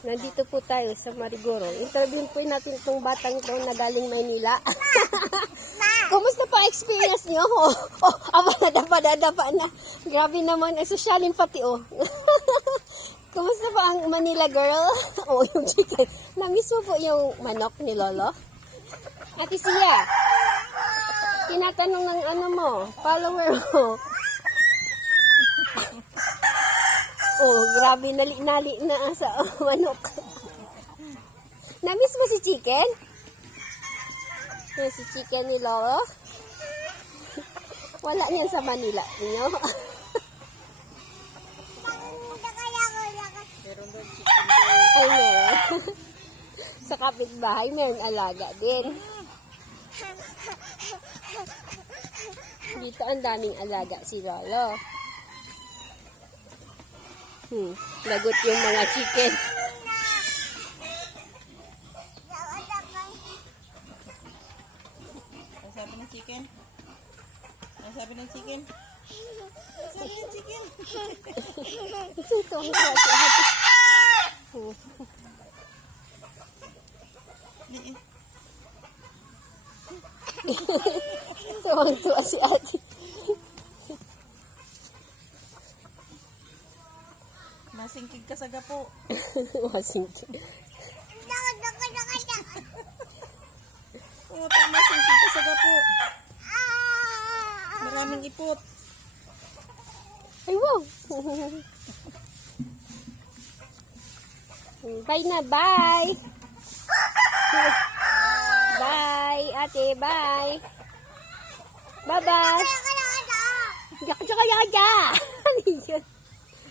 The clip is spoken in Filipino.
Nandito po tayo sa Marigoro. Interviewin po natin itong batang ito na galing Maynila. Kumusta pa experience niyo? Aba, nadapa na. Grabe naman, sosyalin pati Kumusta pa ang Manila girl? Yung chicken. Na-miss mo po yung manok ni Lolo? Ate Sia, tinatanong ng follower mo. Grabe, nali na sa manok. Na-miss mo si chicken? Si chicken ni Lolo? Wala niyan sa Manila. Niyo? Ay, meron. Sa kapitbahay, meron alaga din. Dito ang daming alaga si Lolo. Lagot yung mga chicken. Ang sabi ng chicken? Ang sabi ng chicken? Ang sabi ng chicken? Ito ang si ate. Tuwang-tuwa si ate. Masingkig ka sa gapo. Masingkig. Masingkig ka sa gapo. Maraming ipot. Ay, wow. Bye na, bye. Bye, ate, bye. Bye-bye. Jaka. Ano yun?